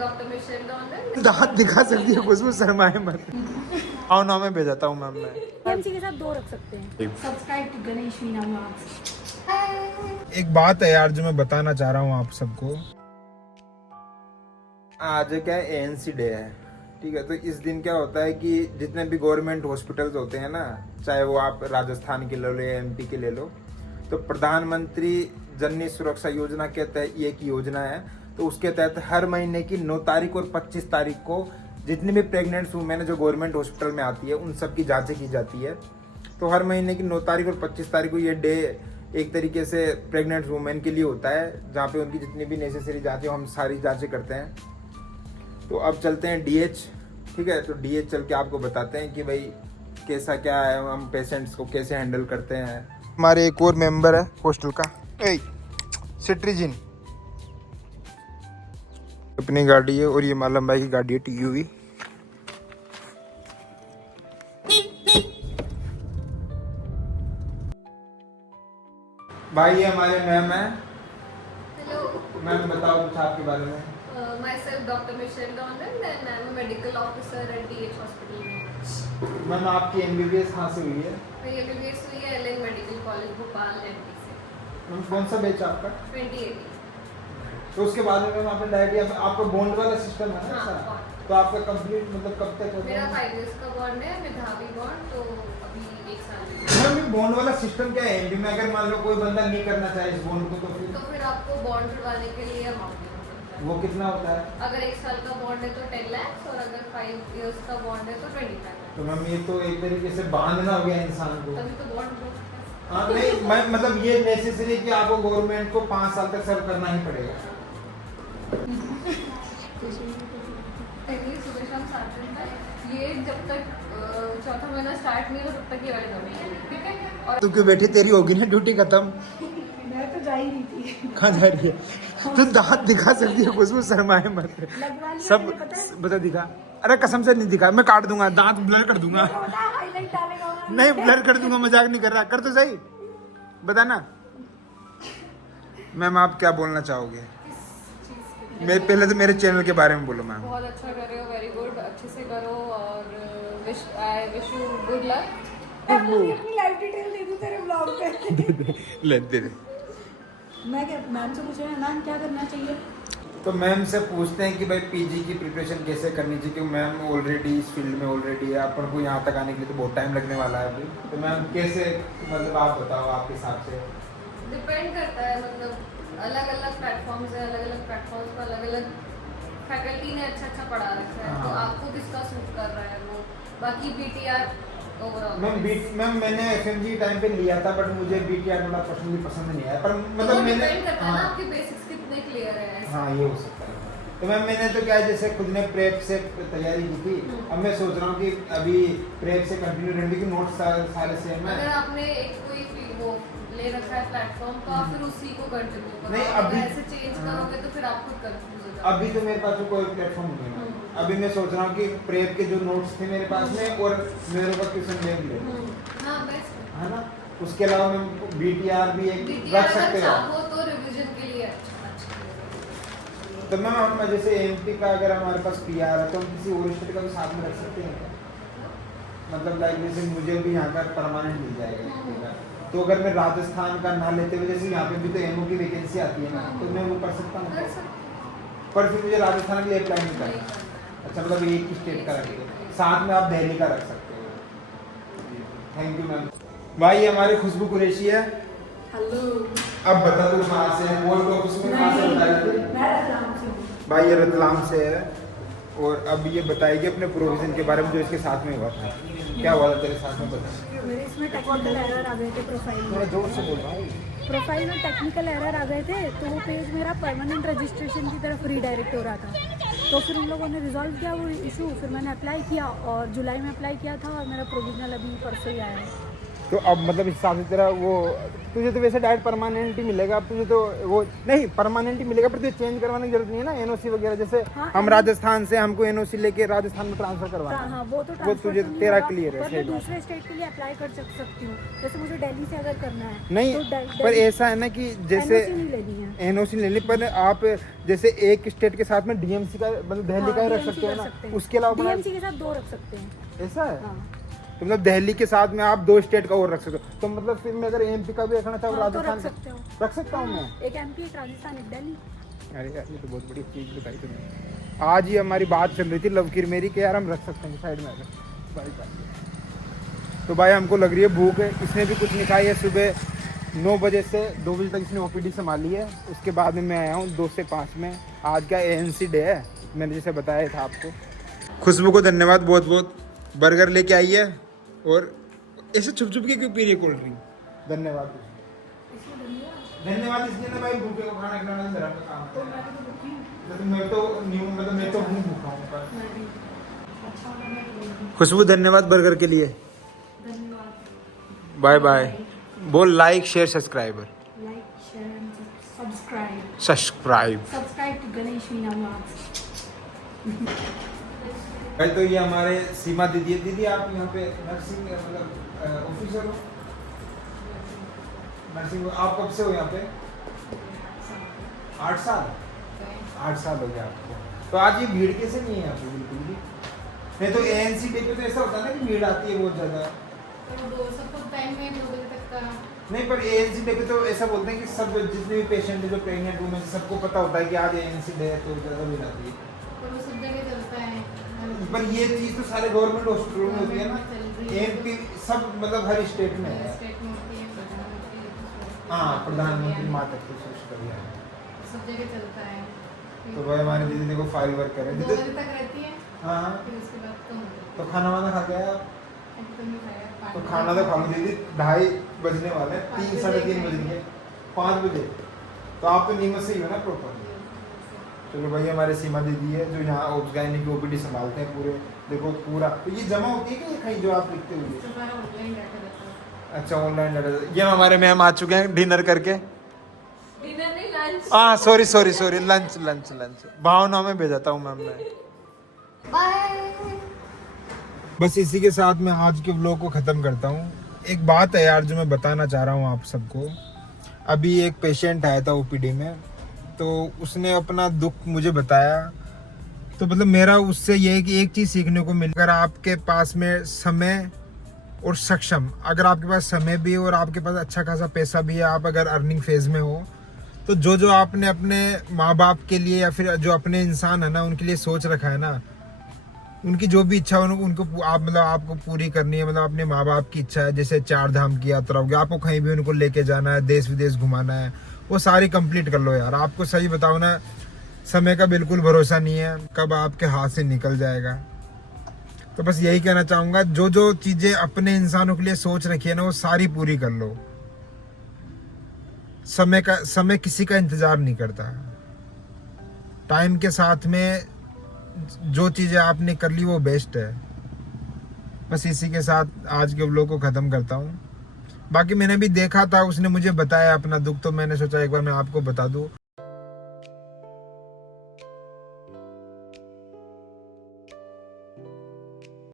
Doctor Michelle Donner. दांत दिखा सकती है खुशबू, शर्माए मत। आओ ना, मैं भेजाता हूँ मैम। मैं एमसी के साथ 2 रख सकते हैं। Subscribe to Ganesh Meena vlogs. एक बात है यार जो मैं बताना चाह रहा हूँ आप सबको। आज क्या है, एएनसी डे है, ठीक है। तो इस दिन क्या होता है कि जितने भी गवर्नमेंट हॉस्पिटल्स होते हैं ना, चाहे वो आप राजस्थान के ले लो या एमपी के ले लो, तो प्रधानमंत्री जननी सुरक्षा योजना के तहत ये एक योजना है। तो उसके तहत हर महीने की 9 तारीख और 25 तारीख को जितनी भी प्रेग्नेंट वुमेन जो गवर्नमेंट हॉस्पिटल में आती है उन सब की जांचें की जाती है। तो हर महीने की 9 तारीख और 25 तारीख को ये डे एक तरीके से प्रेग्नेंट वुमेन के लिए होता है, जहाँ पे उनकी जितनी भी नेसेसरी जांचें हम सारी जांचें करते हैं। तो अब चलते हैं डीएच, ठीक है। तो डीएच चल के आपको बताते हैं कि भाई कैसा क्या है, हम पेशेंट्स को कैसे हैंडल करते हैं। हमारे एक और मेंबर है हॉस्टल का, सिट्रीजिन, अपनी गाड़ी है और ये मालम भाई की गाड़ी है टीयूवी। भाई ये हमारे मैम है। हेलो मैम बताओ कुछ आपके बारे में। myself doctor Michelle Donner and I'm a medical officer at DH hospital में। मैम आपकी एमबीबीएस कहाँ से हुई है? मेरी MBBS हुई है LN medical college Bhopal MP से। मैम कौन सा बैच आपका? 2018। तो उसके बाद में मैम आपने डायरेक्ट आपका बॉन्ड वाला सिस्टम है ना? हाँ, सारा? bond। तो आपका कंप्लीट मतलब कब तक होता मेरा है? 5 years का बॉन्ड है, मेधावी बॉन्ड, तो अभी 1 साल मैम ये बॉन्ड वाला सिस्टम क्या है एमबी में? अगर मान लो कोई बंदा नहीं करना चाहे इस बॉन्ड को तो फिर आपको बॉन्ड करवाने के लिए अमाउंट देना पड़ता है। वो कितना होता है? अगर 1 साल का बॉन्ड है तो 10 lakhs और अगर 5 years का बॉन्ड है तो 20 lakhs। तो मैम ये तो एक तरीके से बांधना हो गया इंसान को। तभी तो बॉन्ड हो। हाँ नहीं, मैं मतलब ये नेसेसरी कि आपको गवर्नमेंट को 5 साल तक सर्व करना ही पड़ेगा। पहले सुबह शाम 7 दिन तक ये जब तक चौथा महीना स्टार्ट नहीं हो तब तक ये वाली दवाई चलेगी, ठीक है। और तू क्यों बैठी, तेरी होगी ना ड्यूटी खत्म। मैं तो जा ही रही थी। कहाँ जा रही है? तू दांत दिखा सकती है खुशबू, शर्माए मत। लगवा लिया सब मैंने, पता है? बता दिखा। अरे कसम से नहीं दिखा, मैं काट दूंगा, दांत ब्लर कर दूंगा। हाईलाइट डालेगा वहाँ। नहीं ब्लर कर दूंगा, मजाक नहीं कर रहा। कर तो सही, बता ना। मैम आप क्या बोलना चाहोगे? मैं पहले तो मेरे चैनल के बारे में बोलो मैम। बहुत अच्छा कर रहे हो, वेरी गुड, अच्छे से करो और I wish you good luck. अपनी लाइफ डिटेल दे दूं तेरे ब्लॉग पे। ले दे दे। मैं क्या मैम से पूछ रहा है, मैम क्या करना चाहिए? तो मैम से पूछते हैं कि भाई पीजी की प्रिपरेशन कैसे करनी चाहिए, क्योंकि मैम ऑलरेडी इस फील्ड में ऑलरेडी है। अपन को यहाँ तक आने के लिए तो बहुत टाइम लगने वाला है अभी। तो मैम कैसे, मतलब आप बताओ आपके हिसाब से। डिपेंड करता है, मतलब अलग अलग प्लेटफॉर्म्स है, अलग अलग प्लेटफॉर्म्स पर अलग अलग फैकल्टी ने अच्छा पढ़ा रखा है, तो हाँ। आपको किसका सूट कर रहा है वो। बाकी बीटीआर ओवरऑल मैम मैंने एफएमजी टाइम पे लिया था, बट मुझे बीटीआर थोड़ा पर्सनली पसंद नहीं आया। पर मतलब मैंने डिपेंड करता है ना हाँ, आपके बेसिक्स कितने क्लियर है ऐसा। हाँ ये हो सकता है। तो मैम मैंने तो क्या है, जैसे खुद ने प्रेप से तैयारी की थी, अब मैं सोच रहा हूँ कि अभी प्रेप से कंटिन्यू रहने की नोट्स सारे सेम है। अगर आपने एक कोई वो ले रखा है प्लेटफॉर्म तो आप फिर उसी को कंटिन्यू करो। नहीं, अगर अभी- ऐसे चेंज हाँ। करोगे तो फिर आप खुद कंफ्यूज हो जाओगे। अभी तो मेरे पास तो कोई प्लेटफॉर्म नहीं है। अभी मैं सोच रहा हूँ कि प्रेप के जो नोट्स थे मेरे पास में और मेरे पास क्वेश्चन बैंक ले लूं। हाँ बेस्ट है ना। उसके अलावा मैं बीटीआर भी एक बीटीआर रख अगर सकते हो। चाहो तो रिवीजन के लिए अच्छा तो मैम हम जैसे एमपी का अगर हमारे पास पीआर है तो हम किसी और स्टेट का भी साथ में रख सकते हैं क्या? मतलब लाइक जैसे मुझे भी यहाँ का परमानेंट मिल जाएगा, तो अगर मैं राजस्थान का ना लेते हुए, जैसे यहाँ पे भी तो एमओ की वैकेंसी आती है ना, तो मैं वो कर सकता हूँ कर क्या? सकते पर फिर मुझे राजस्थान के लिए अप्लाई नहीं नहीं करना। करना। अच्छा मतलब एक ही स्टेट का रखिए, साथ में आप दिल्ली का रख सकते हो। Thank you ma'am. भाई हमारे खुशबू कुरैशी है। हेलो। अब बता तू कहाँ से है, पोस्ट ऑफिस में कहाँ से बताई थी? मैं रतलाम से हूँ। भाई ये रतलाम से है और अब ये बताएगी अपने प्रोविजन के बारे में जो इसके साथ में हुआ था। क्या हुआ था तेरे साथ में, बता। मेरे इसमें टेक्निकल एरर आ गए थे प्रोफाइल थोड़ा में। जोर से बोल भाई। प्रोफाइल में टेक्निकल एरर आ गए थे, तो वो पेज मेरा परमानेंट रजिस्ट्रेशन की तरफ रीडायरेक्ट हो रहा था। तो फिर उन लोगों ने रिजॉल्व किया वो इशू, फिर मैंने अप्लाई किया और जुलाई में अप्लाई किया था और मेरा प्रोविजनल अभी परसों ही आया है। तो अब मतलब इस हिसाब से तेरा वो तुझे तो वैसे डायरेक्ट परमानेंट ही मिलेगा, अब तुझे तो वो नहीं परमानेंट ही मिलेगा, पर तुझे चेंज करवाने की जरूरत नहीं है ना एनओसी वगैरह। जैसे हाँ, हम राजस्थान से हमको एनओसी लेके राजस्थान में ट्रांसफर करवाना है, हाँ वो तो वो ट्रांसफर तुझे तो नहीं तेरा होगा, क्लियर है। पर सही मैं बात दूसरे स्टेट के लिए अप्लाई कर सकती हूँ। जैसे मुझे दिल्ली से अगर करना है नहीं, तो पर ऐसा है ना कि जैसे NOC नहीं लेनी है। एनओसी लेनी, पर आप जैसे एक स्टेट के साथ में डीएमसी का मतलब दिल्ली का ही रख DMC सकते हो कर ना, सकते हैं। उसके अलावा DMC के साथ 2 रख सकते हैं। ऐसा है। हाँ। तो मतलब दिल्ली के साथ में आप 2 स्टेट का और रख सकते हो, तो मतलब फिर मैं अगर एमपी का भी रखना चाहूँ हाँ, तो राजस्थान रख सकते हो। रख सकता हूँ मैं। एक MP, एक राजस्थान, एक दिल्ली। अरे यार ये तो बहुत बड़ी चीज़ बताई तुमने। आज ही हमारी बात चल रही थी लवकीर मेरी कि यार हम रख सकते हैं साइड में आकर भाई का। तो भाई हमको लग रही है भूख, इसने भी कुछ नहीं खाई है। सुबह 9 बजे से 2 बजे तक इसने ओपीडी संभाली है, उसके बाद में मैं आया हूँ 2 से 5 में। आज का ANC डे है, मैंने जैसे बताया था आपको। खुशबू को धन्यवाद बहुत बहुत, बर्गर लेके आई है और ऐसे छुप छुप के क्यों पी रही है कोल्ड ड्रिंक। धन्यवाद धन्यवाद इसलिए ना भाई, भूखे को खाना खिलाना मेरा काम है। मैं तो हूँ भूखा हूँ पर। खुशबू धन्यवाद बर्गर के लिए, बाय बाय। बोल like share subscriber, like share subscribe subscribe to Ganesh Meena vlogs. भाई तो ये हमारे सीमा दीदी है। दीदी आप यहाँ पे नर्सिंग मतलब ऑफिसर हो, नर्सिंग आप कब से हो यहाँ पे? 8 साल 8 साल हो गया आपको। तो आज ये भीड़ कैसे नहीं है यहाँ पे बिल्कुल भी? नहीं तो ANC डे पे तो ऐसा होता है ना कि भीड़ आती है बहुत ज़्यादा। सबको टाइम में 2 बजे तक का। नहीं पर ANC डे पे तो ऐसा बोलते हैं कि सब जितने भी पेशेंट है जो प्रेग्नेंट वुमेन सबको पता होता है कि आज ANC डे है, तो ज़्यादा भीड़ आती है। पर वो सब जगह चलता है। पर ये चीज़ तो सारे गवर्नमेंट हॉस्पिटलों में होती है ना, MP सब मतलब हर स्टेट में है। स्टेट में होती है, प्रधानमंत्री होती है। हाँ प्रधानमंत्री मातृत्व शिशु अभियान सब जगह चलता है। तो भाई हमारी दीदी देखो फाइल वर्क कर रहे 2 हैं। बजे तक रहती है, हाँ फिर उसके बाद तो होता तो खाना वाना खा गया आप? है। तो नहीं खाया, तो खाना तो खा लो दीदी, 2:30 बजने वाले हैं, 3 साढ़े 3 बजेंगे, 5 बजे। तो आप तो नीमच से ही हो ना प्रॉपर। चलो भाई हमारे सीमा दीदी है जो यहाँ ऑब्सगाइनिक की OPD संभालते हैं पूरे। देखो पूरा तो ये जमा होती है कि कहीं जो आप लिखते हुए? हमारा ऑनलाइन डाटा रहता है। अच्छा ऑनलाइन डाटा। ये हमारे मैम आ चुके हैं डिनर करके। डिनर नहीं, लंच। हाँ सॉरी लंच भावना में भेजा था हूँ मैम मैं। बाय। बस इसी के साथ मैं आज के व्लॉग को ख़त्म करता हूँ। एक बात है यार जो मैं बताना चाह रहा हूँ आप सबको। अभी एक पेशेंट आया था OPD में, तो उसने अपना दुख मुझे बताया। तो मतलब मेरा उससे ये है कि एक चीज़ सीखने को मिली, अगर आपके पास में समय और सक्षम, अगर आपके पास समय भी है और आपके पास अच्छा खासा पैसा भी है, आप अगर अर्निंग फेज में हो, तो जो आपने अपने माँ बाप के लिए या फिर जो अपने इंसान है ना उनके लिए सोच रखा है ना, उनकी जो भी इच्छा है उनको आप मतलब आपको पूरी करनी है। मतलब अपने माँ बाप की इच्छा है, जैसे 4 धाम की यात्रा होगी, आपको कहीं भी उनको लेके जाना है, देश विदेश घुमाना है, वो सारी कंप्लीट कर लो यार। आपको सही बताओ ना, समय का बिल्कुल भरोसा नहीं है, कब आपके हाथ से निकल जाएगा। तो बस यही कहना चाहूँगा, जो चीज़ें अपने इंसानों के लिए सोच रखी है ना वो सारी पूरी कर लो। समय किसी का इंतजार नहीं करता। टाइम के साथ में जो चीज़ें आपने कर ली वो बेस्ट है। बस इसी के साथ आज के व्लॉग को ख़त्म करता हूँ। बाकी मैंने भी देखा था, उसने मुझे बताया अपना दुख, तो मैंने सोचा एक बार मैं आपको बता दूँ।